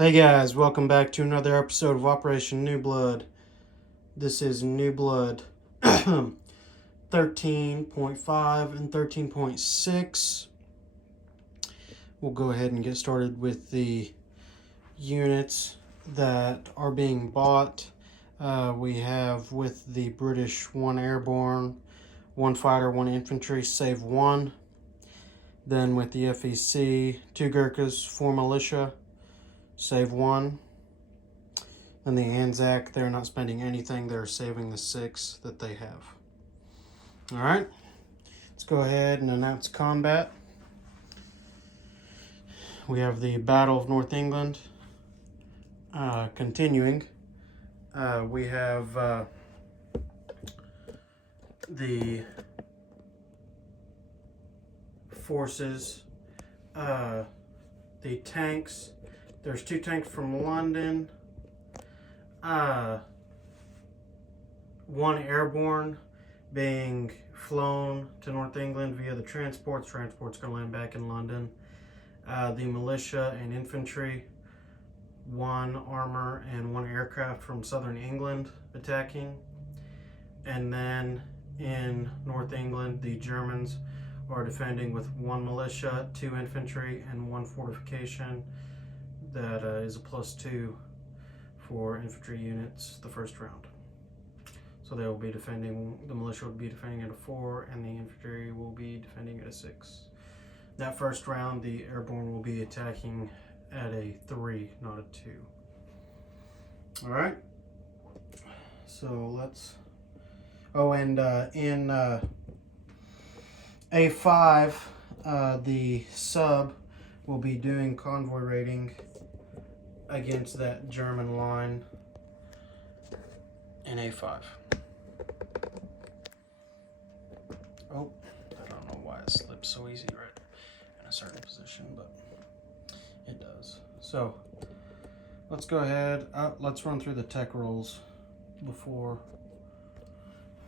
Hey guys, welcome back to another episode of Operation Newblood. This is Newblood 13.5 and 13.6. We'll go ahead and get started with the units that are being bought. We have with the British 1 airborne, 1 fighter, 1 infantry, save 1. Then with the FEC, 2 Gurkhas, 4 militia, save 1. And the Anzac, they're not spending anything. They're saving the 6 that they have. Alright, let's go ahead and announce combat. We have the Battle of North England continuing. We have the forces, the tanks. There's 2 tanks from London, 1 airborne being flown to North England via the transports. Transport's going to land back in London. The militia and infantry, 1 armor and 1 aircraft from southern England attacking. And then in North England, the Germans are defending with 1 militia, 2 infantry, and 1 fortification. That is a +2 for infantry units the first round. So they will be defending, the militia will be defending at a 4 and the infantry will be defending at a 6. That first round, the airborne will be attacking at a 3, not a 2. Alright, so let's, in A5, the sub will be doing convoy raiding against that German line in A5. Oh, I don't know why it slips so easy right in a certain position, but it does. So let's go ahead, let's run through the tech rolls before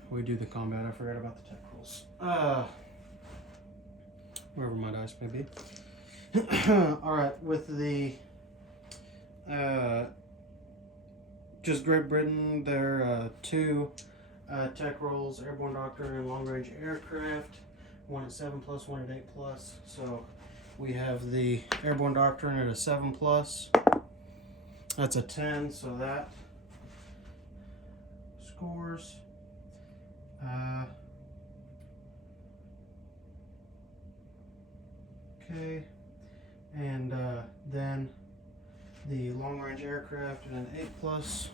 we do the combat. I forgot about the tech rolls. Wherever my dice may be. Alright, with the just Great Britain, there are 2 tech rolls, airborne doctrine and long range aircraft, 1 at 7+, 1 at 8+. So we have the airborne doctrine at a 7+. That's a 10, so that scores. Okay, and then the long-range aircraft at an 8+.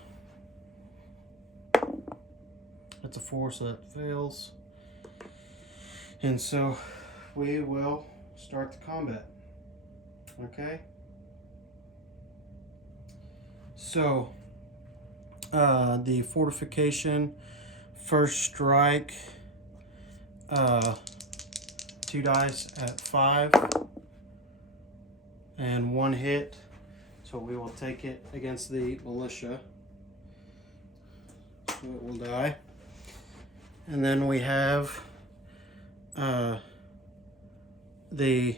That's a 4, so that fails. And so we will start the combat. Okay. So the fortification, first strike, 2 dice at 5 and 1 hit. So we will take it against the militia. So it will die. And then we have the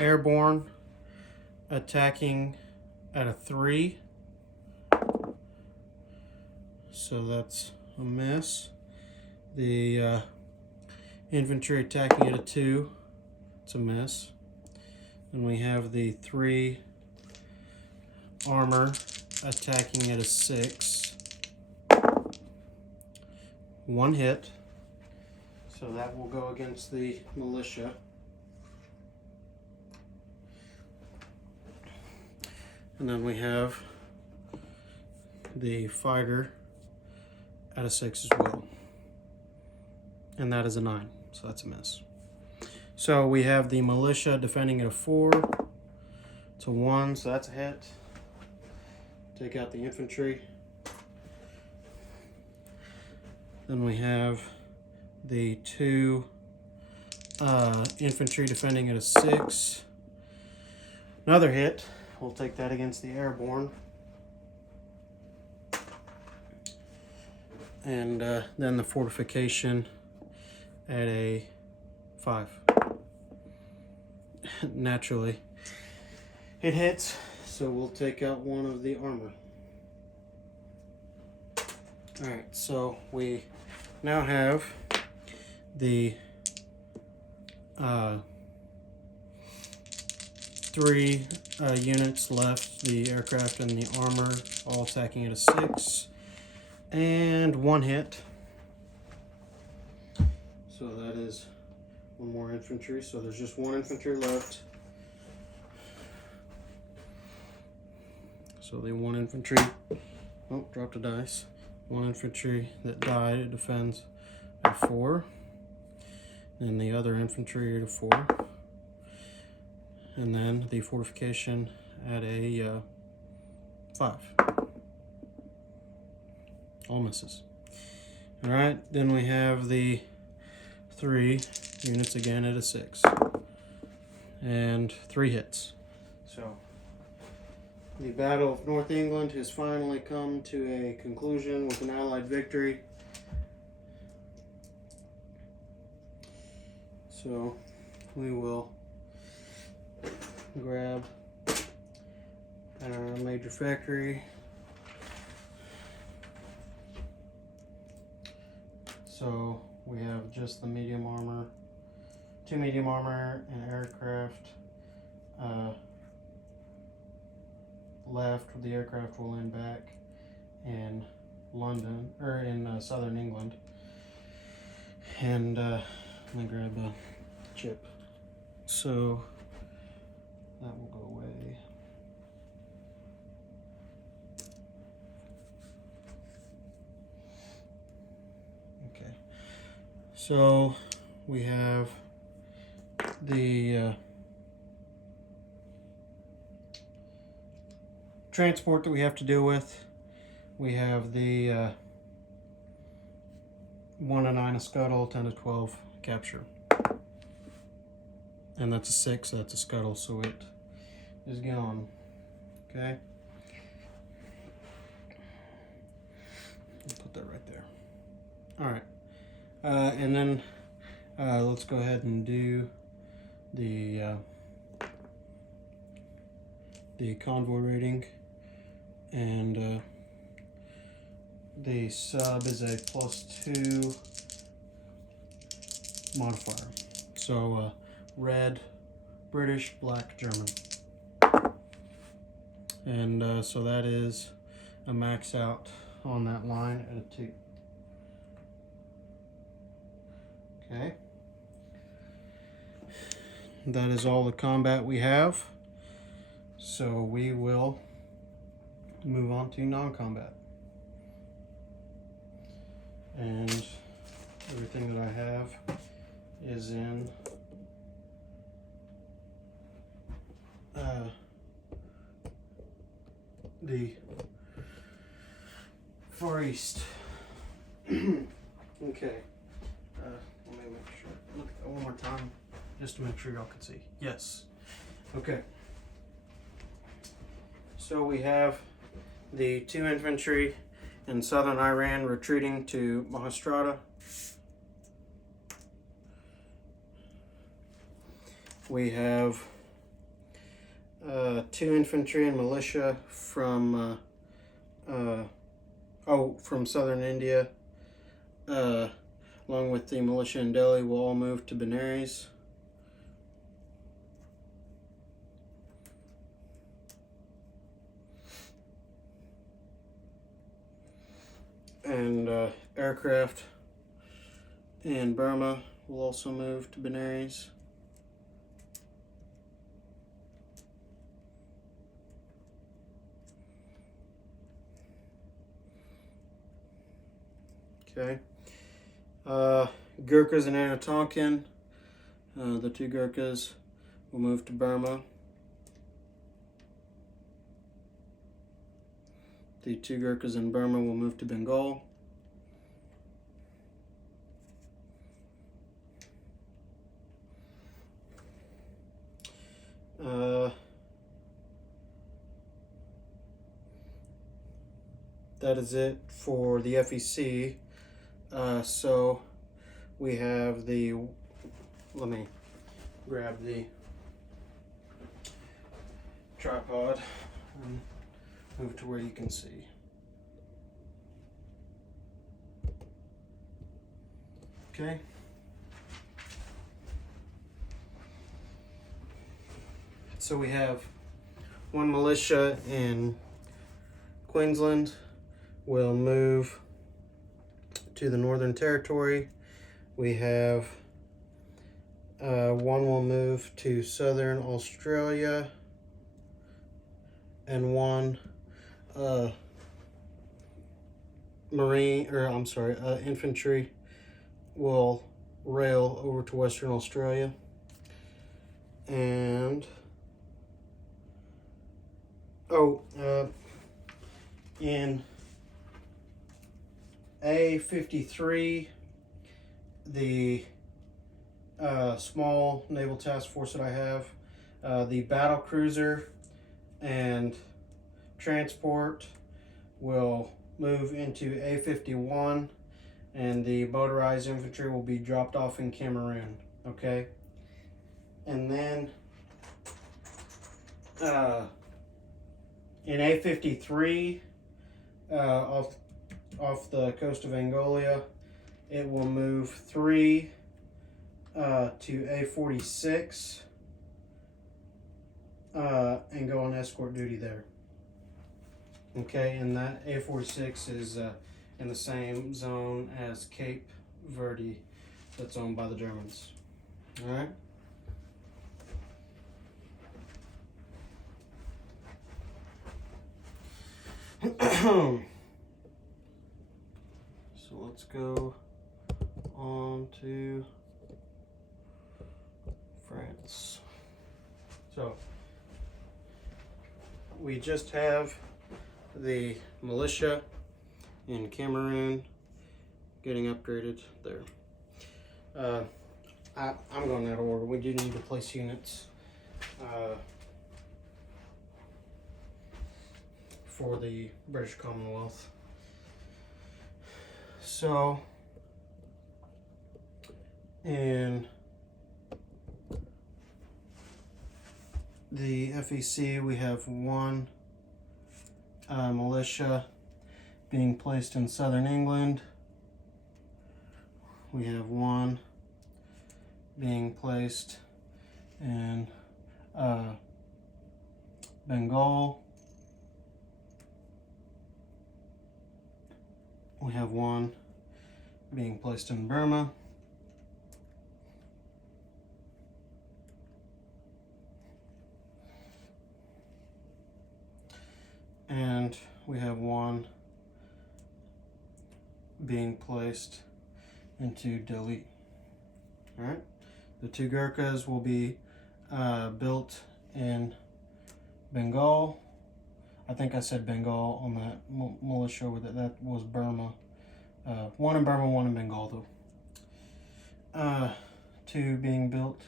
airborne attacking at a 3. So that's a miss. The infantry attacking at a 2. It's a miss. Then we have the 3 armor attacking at a 6. 1 hit. So that will go against the militia. And then we have the fighter at a 6 as well. And that is a 9. So that's a miss. So we have the militia defending at a 4. It's a 1, so that's a hit. Take out the infantry. Then we have the 2 infantry defending at a 6. Another hit. We'll take that against the airborne. And then the fortification at a 5. Naturally. It hits, So we'll take out one of the armor. Alright, so we now have the 3 units left, the aircraft and the armor, all attacking at a 6, and 1 hit. So that is 1 more infantry, so there's just 1 infantry left. So the 1 infantry, oh, dropped a dice. 1 infantry that died, it defends at 4. And the other infantry at a 4. And then the fortification at a 5. All misses. Alright, then we have the 3 units again at a 6. And 3 hits. So the Battle of North England has finally come to a conclusion with an Allied victory. So we will grab our major factory. So we have just the medium armor, 2 medium armor and aircraft left. The aircraft will land back in London, or in southern England. And let me grab a chip. So that will go away. Okay. So we have the transport that we have to deal with. We have the 1 to 9 a scuttle, 10 to 12 capture. And that's a 6, so that's a scuttle, so it is gone. Okay. I'll put that right there. Alright. And then let's go ahead and do the convoy rating. And the sub is a +2 modifier. So red, British, black, German. And so that is a max out on that line at a 2. Okay. That is all the combat we have. So we will move on to non-combat. And everything that I have is in the Far East. Okay. Let me make sure. Look at that one more time, just to make sure y'all can see. Yes. Okay. So we have the 2 infantry in southern Iran retreating to Maharashtra. We have 2 infantry and militia from southern India, along with the militia in Delhi, will all move to Benares. And aircraft in Burma will also move to Benares. Okay. Gurkhas in Anatolian, the 2 Gurkhas will move to Burma. The 2 Gurkhas in Burma will move to Bengal. That is it for the FEC. So we have the, let me grab the tripod and move to where you can see. Okay. So we have one militia in Queensland will move to the Northern Territory. We have one will move to Southern Australia, and one infantry will rail over to Western Australia. And in A53, the small naval task force that I have, the battle cruiser and transport will move into A51, and the motorized infantry will be dropped off in Cameroon. Okay, and then in A53, off the coast of Angola, it will move 3 to A46 and go on escort duty there. Okay, and that A46 is in the same zone as Cape Verde, that's owned by the Germans. All right. So let's go on to France. So we just have the militia in Cameroon getting upgraded there. I'm going out of order. We do need to place units for the British Commonwealth. So in the FEC, we have one militia being placed in southern England. We have one being placed in Bengal. We have one being placed in Burma. And we have one being placed into Delhi. All right. The 2 Gurkhas will be built in Bengal. I think I said Bengal on that militia over that was Burma. One in Burma, one in Bengal though. 2 being built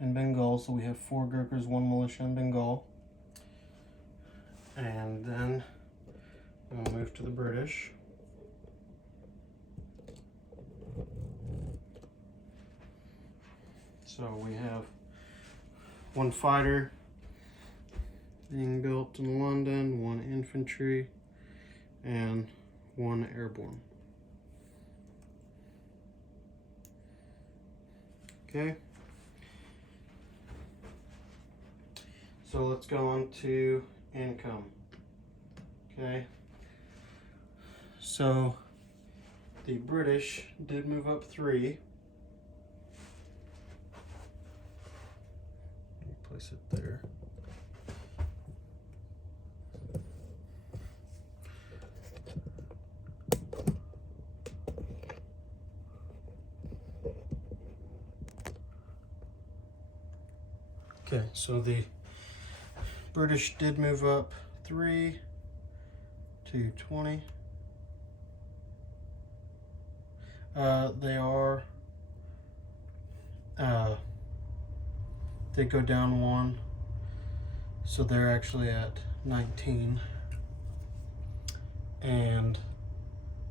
in Bengal, so we have 4 Gurkhas, 1 militia in Bengal. And then we'll move to the British. So we have 1 fighter being built in London, 1 infantry, and 1 airborne. Okay. So let's go on to income. Okay. So the British did move up 3. Let me place it there. Okay, so the British did move up 3 to 20. They go down 1, so they're actually at 19. And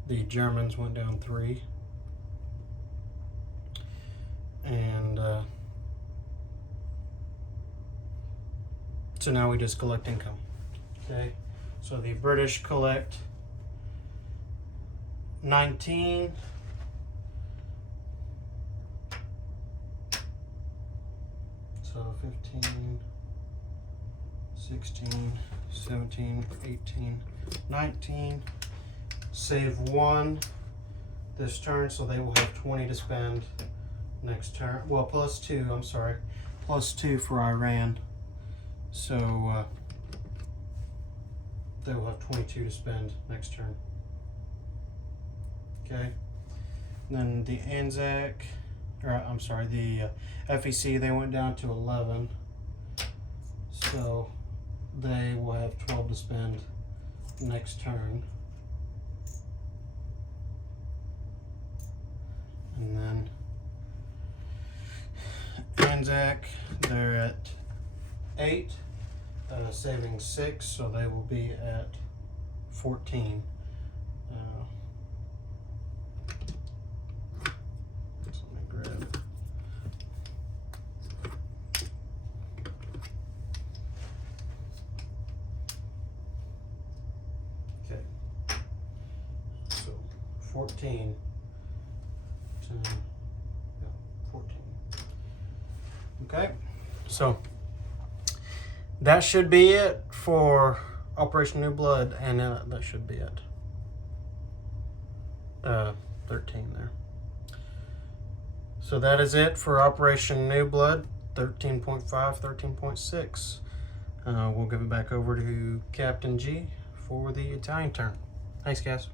the Germans went down 3. And so now we just collect income. Okay, so the British collect 19. So 15, 16, 17, 18, 19. Save 1 this turn, so they will have 20 to spend next turn. Well, plus 2, I'm sorry. Plus 2 for Iran. So they will have 22 to spend next turn. Okay. Then the Anzac, or I'm sorry, the FEC, they went down to 11. So they will have 12 to spend next turn. And then Anzac, they're at 8, saving 6, so they will be at 14. So let me grab. Okay. So 14. 14. Okay, so that should be it for Operation Newblood, and that should be it. 13 there. So that is it for Operation Newblood 13.5, 13.6. We'll give it back over to Captain G for the Italian turn. Thanks, guys.